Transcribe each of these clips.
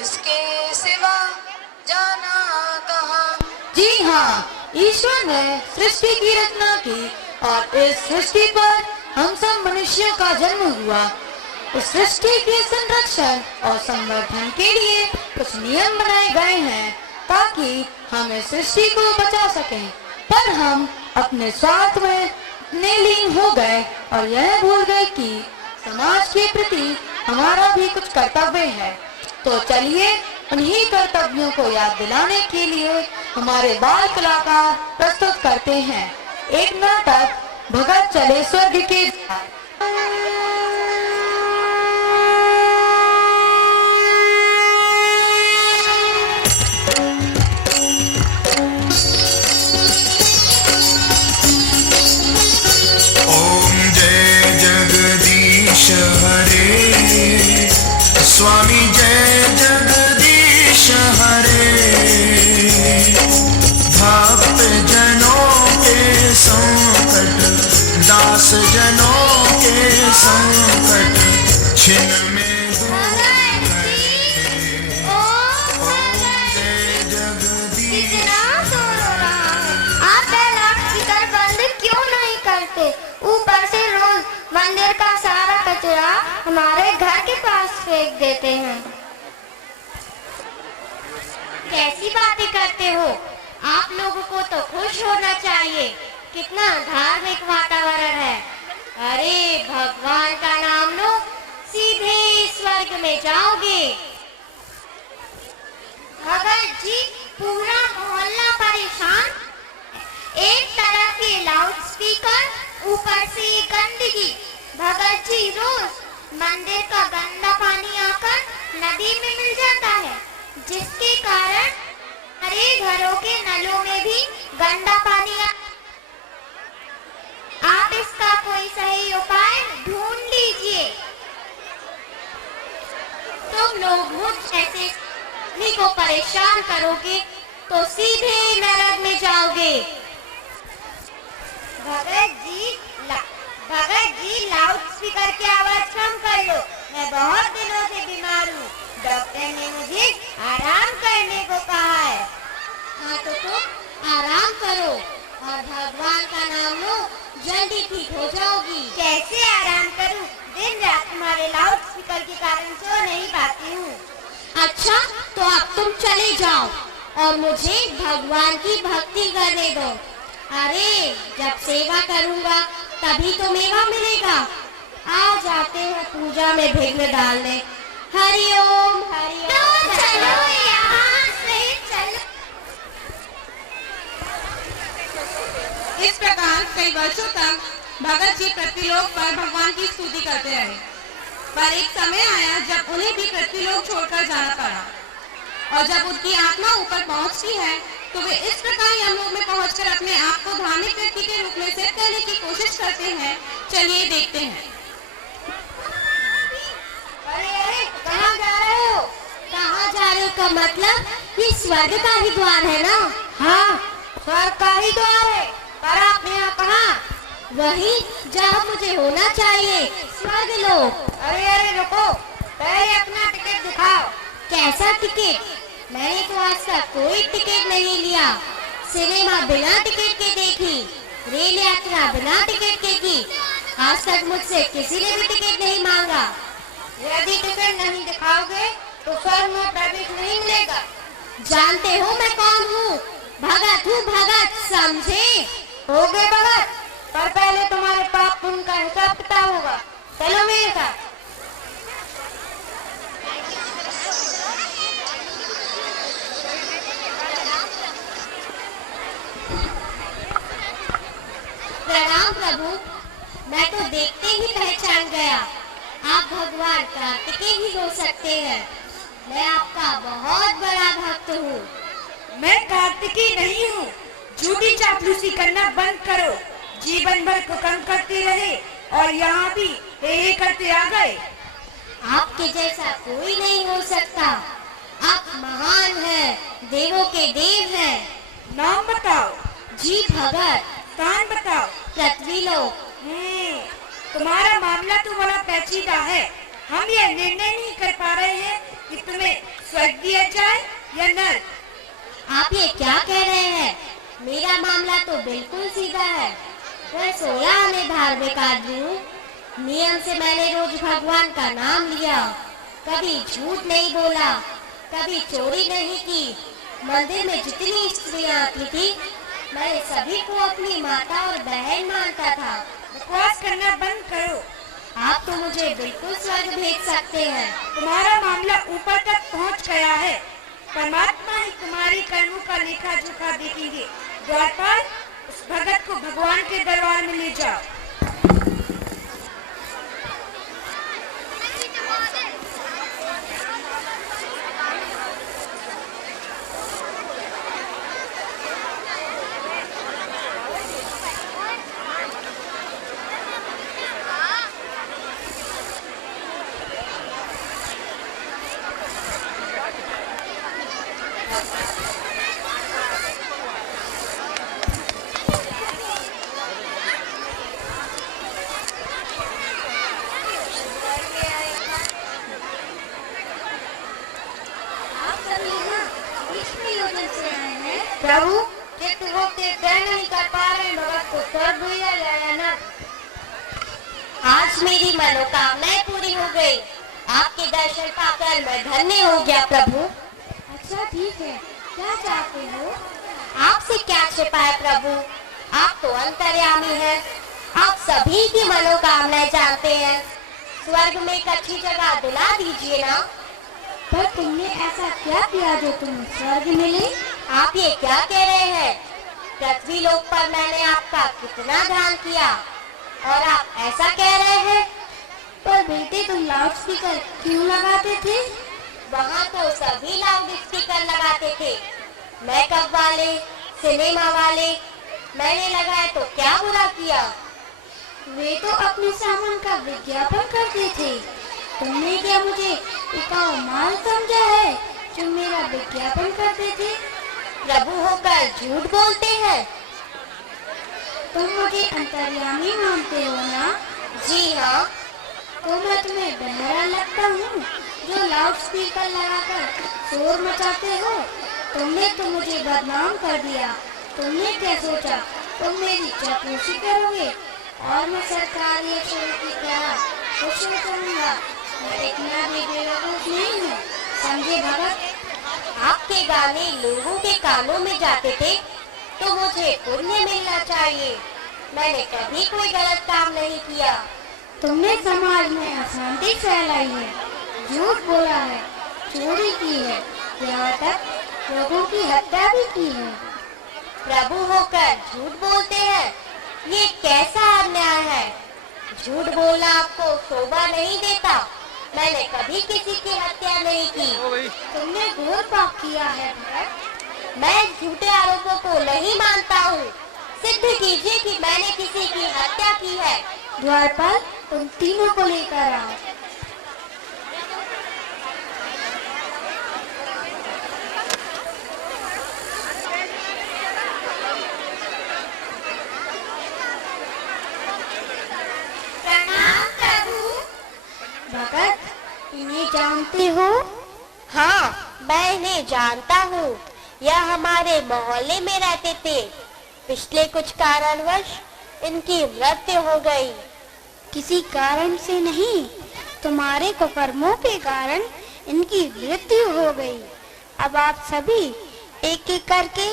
इसके सिवा जाना कहाँ। जी हाँ, ईश्वर ने सृष्टि की रचना की और इस सृष्टि पर हम सब मनुष्यों का जन्म हुआ। इस सृष्टि के संरक्षण और संवर्धन के लिए कुछ नियम बनाए गए हैं ताकि हम इस सृष्टि को बचा सकें, पर हम अपने स्वार्थ में इतने लीन हो गए और यह भूल गए कि समाज के प्रति हमारा भी कुछ कर्तव्य है। तो चलिए उन्हीं कर्तव्यों को याद दिलाने के लिए हमारे बाल कलाकार प्रस्तुत करते हैं एक नाटक भगत चले स्वर्ग के द्वार। हरे स्वामी जय जगदीश हरे, भक्त जनों के संकट दास जनों के संकट छिन में दूर करे। ओम जय जगदीश। आप लाउडस्पीकर बंद क्यों नहीं करते? ऊपर से रोज मंदिर का सारा कचरा हमारे घर के पास फेंक देते हैं। कैसी बातें करते हो? आप लोगों को तो खुश होना चाहिए, कितना धार्मिक वातावरण है। अरे भगवान का नाम लो, सीधे स्वर्ग में जाओगे। भगत जी, पूरा मोहल्ला परेशान, एक तरफ ये लाउडस्पीकर, ऊपर से ये गंदगी। भगत जी, रोज मंदिर का गंदा पानी आकर नदी में मिल जाता है, जिसके कारण हमारे घरों के नलों में भी गंदा पानी आप इसका कोई सही उपाय ढूंढ लीजिए। तुम लोग मुझ जैसे आदमी को परेशान करोगे तो सीधे नरक में जाओगे। भगत जी, लाउडस्पीकर की आवाज कम कर लो। मैं बहुत दिनों से बीमार हूँ, डॉक्टर ने मुझे आराम करने को कहा है। हाँ तो तुम आराम करो और भगवान का नाम लो, जल्दी ठीक हो जाओगी। कैसे आराम करूँ? दिन रात तुम्हारे लाउडस्पीकर के कारण सो नहीं पाती हूँ। अच्छा तो अब तुम चले जाओ और मुझे भगवान की भक्ति करने दो। अरे जब सेवा करूँगा तभी तो मेवा मिलेगा। आ जाते हैं पूजा में विघ्न डालने। हरि ओम हरि ओम। चलो यहाँ से चलो। इस प्रकार कई वर्षों तक भगत जी पृथ्वीलोक पर भगवान की स्तुति करते रहे, पर एक समय आया जब उन्हें भी पृथ्वीलोक छोड़कर जाना पड़ा। और जब उनकी आत्मा ऊपर पहुंचती है तो वे इस प्रकार यमलोक में पहुंचकर अपने आप को धार्मिक व्यक्ति के रूप में सेट करने की कोशिश करते हैं। चलिए देखते हैं। अरे कहाँ जा रहे हो? कहाँ जा रहे हो का मतलब ये स्वर्ग का ही द्वार है ना? हाँ, स्वर्ग का ही द्वार है, पर आप यहाँ कहाँ? वही जहाँ मुझे होना चाहिए, स्वर्ग लोक। अरे रुको, पहले अपना टिकट दिखाओ। कैसा टिकट? मैंने तो आज तक कोई टिकट नहीं लिया। सिनेमा बिना टिकट के देखी, रेल यात्रा बिना टिकट के की। आज तक मुझसे किसी ने भी टिकट नहीं मांगा। यदि टिकट नहीं दिखाओगे तो स्वर्ग में प्रवेश नहीं मिलेगा। जानते हो मैं कौन हूँ? भगत हूँ, भगत, समझे? हो गए भगत, पर पहले तुम्हारे पाप पुण्य का हिसाब किताब होगा। चलो मेरे साथ। प्रणाम प्रभु, मैं तो देखते ही पहचान गया। आप भगवान कार्तिकेय ही हो सकते हैं। मैं आपका बहुत बड़ा भक्त हूँ। मैं कार्तिकेय नहीं हूँ। झूठी चापलूसी करना बंद करो। जीवन भर कुकर्म करते रहे और यहाँ भी हे करते आ गए। आपके जैसा कोई नहीं हो सकता। आप महान हैं, देवों के देव हैं। नाम बताओ। जी भगत। स्थान बताओ। पृथ्वीलोक। तुम्हारा मामला तो बड़ा पेचीदा है। हम ये निर्णय नहीं कर पा रहे हैं कि तुम्हें स्वर्ग या नर? आप ये क्या कह रहे हैं? मेरा मामला तो बिल्कुल सीधा है। मैं सोया मैं धार्मिक आदमी हूँ। नियम से मैंने रोज भगवान का नाम लिया, कभी झूठ नहीं बोला, कभी चोरी नहीं की। मंदिर में जितनी स्त्रियाँ आती थी, मैं सभी को अपनी माता और बहन मानता था। बकवास करना बंद करो। आप तो मुझे बिल्कुल स्वर्ग भेज सकते हैं। तुम्हारा मामला ऊपर तक पहुंच गया है। परमात्मा ही तुम्हारी कर्मों का लेखा जोखा देखेंगे। द्वारपाल, उस भगत को भगवान के दरबार में ले जाओ। प्रभु, चित्त होते ग्रहण नहीं कर पा रहे भगत को स्वर्ग भेजा जाए ना। आज मेरी मनोकामनाएं पूरी हो गई। आपके दर्शन पाकर मैं धन्य हो गया प्रभु। अच्छा ठीक है, क्या चाहते हो? आपसे क्या छिपा है प्रभु? आप तो अंतर्यामी हैं। आप सभी की मनोकामनाएं जानते हैं। स्वर्ग में एक अच्छी जगह दिला दीजिए ना। पर तुमने ऐसा क्या किया जो तुम्हें स्वर्ग मिले? आप ये क्या कह रहे हैं? पृथ्वी लोक पर मैंने आपका कितना ध्यान किया और आप ऐसा कह रहे हैं? पर बेटे तुम लाउड स्पीकर क्यों लगाते थे? वहाँ तो सभी लाउड स्पीकर लगाते थे। मेकअप वाले, सिनेमा वाले, मैंने लगाए तो क्या बुरा किया? वे तो अपने सामान का विज्ञापन करते थे। तुमने क्या मुझे टिकाऊ माल समझा है जो मेरा विज्ञापन करते थे? प्रभु होकर झूठ बोलते हैं। तुम मुझे अंतर्यामी मानते हो ना? जी हाँ। तो मैं तुम्हें बहरा लगता हूँ जो लाउड स्पीकर लगाकर शोर मचाते हो? तुमने तो मुझे बदनाम कर दिया। तुमने क्या सोचा तुम मेरी चापलूसी करोगे और मैं सरकारी अफसरों की तरह खुश हो जाऊंगा? मैं इतना भी बेवकूफ नहीं हूँ, समझे भगत? आपके गाने लोगों के कानों में जाते थे तो मुझे पुण्य मिलना चाहिए। मैंने कभी कोई गलत काम नहीं किया। तुमने समाज में अशांति फैलाई है, झूठ बोला है, चोरी की है, यहाँ तक लोगों की हत्या भी की है। प्रभु होकर झूठ बोलते हैं, ये कैसा अन्याय है? झूठ बोलना आपको शोभा नहीं देता। मैंने कभी किसी की हत्या नहीं की। तुमने घोर पाप किया है भगत। मैं झूठे आरोपों को नहीं मानता हूँ। सिद्ध कीजिए कि मैंने किसी की हत्या की है। द्वारपाल, तुम तीनों को लेकर आओ। प्रणाम प्रभु। भगत, इन्हें जानते हो? हाँ, मैं इन्हें जानता हूँ। यह हमारे मोहल्ले में रहते थे। पिछले कुछ कारणवश इनकी मृत्यु हो गई। किसी कारण से नहीं, तुम्हारे कुकर्मों के कारण इनकी मृत्यु हो गई। अब आप सभी एक एक करके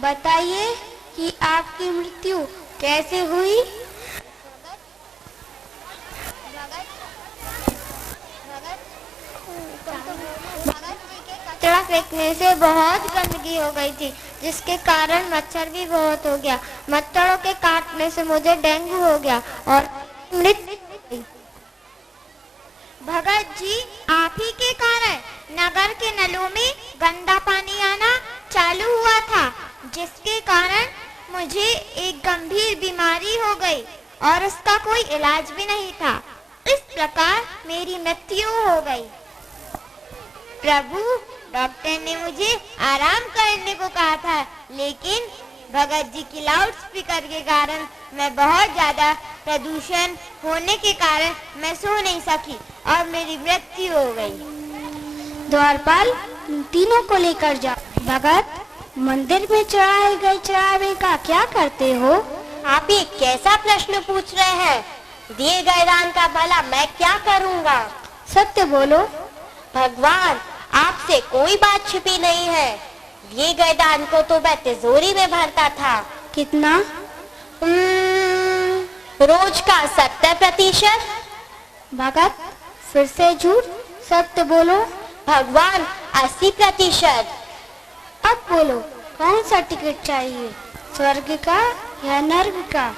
बताइए कि आपकी मृत्यु कैसे हुई। कचरा फेंकने से बहुत गंदगी हो गई थी, जिसके कारण मच्छर भी बहुत हो गया। मच्छरों के काटने से मुझे डेंगू हो गया और मृत्यु हो गई। भगत जी, आप ही के कारण नगर के नलों में गंदा पानी आना चालू हुआ था, जिसके कारण मुझे एक गंभीर बीमारी हो गई और उसका कोई इलाज भी नहीं था। इस प्रकार मेरी मृत्यु हो गई। प्रभु, डॉक्टर ने मुझे आराम करने को कहा था, लेकिन भगत जी की लाउड स्पीकर के कारण मैं बहुत ज्यादा प्रदूषण होने के कारण मैं सो नहीं सकी और मेरी मृत्यु हो गई। द्वारपाल, तीनों को लेकर जा। भगत, मंदिर में चढ़ाए गए चढ़ावे का क्या करते हो? आप ये कैसा प्रश्न पूछ रहे हैं? दिए गए दान का भला मैं क्या करूँगा? सत्य बोलो। भगवान, आपसे कोई बात छिपी नहीं है। दिए गए दान को तो मैं तिजोरी में भरता था। कितना? रोज का 70%। भगत, फिर से झूठ। सत्य बोलो। भगवान, 80%। अब बोलो, कौन सा टिकट चाहिए, स्वर्ग का या नर्क का?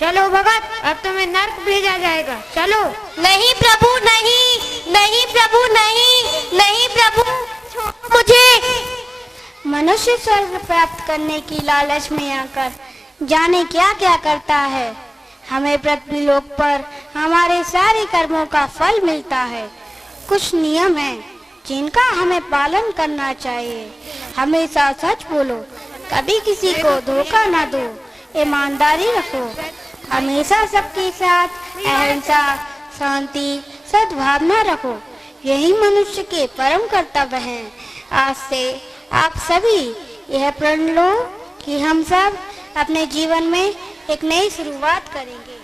चलो भगत, अब तुम्हें नर्क भेजा जाएगा, चलो। नहीं प्रभु, नहीं, नहीं प्रभु, नहीं, नहीं प्रभु, छोड़ो मुझे। मनुष्य स्वर्ग प्राप्त करने की लालच में आकर जाने क्या क्या करता है। हमें पृथ्वीलोक पर हमारे सारे कर्मों का फल मिलता है। कुछ नियम हैं जिनका हमें पालन करना चाहिए। हमेशा सच बोलो, कभी किसी को धोखा ना दो, ईमानदारी रखो, हमेशा सबके साथ अहिंसा, शांति, सद्भावना रखो। यही मनुष्य के परम कर्तव्य हैं। आज से आप सभी यह प्रण लो कि हम सब अपने जीवन में एक नई शुरुआत करेंगे।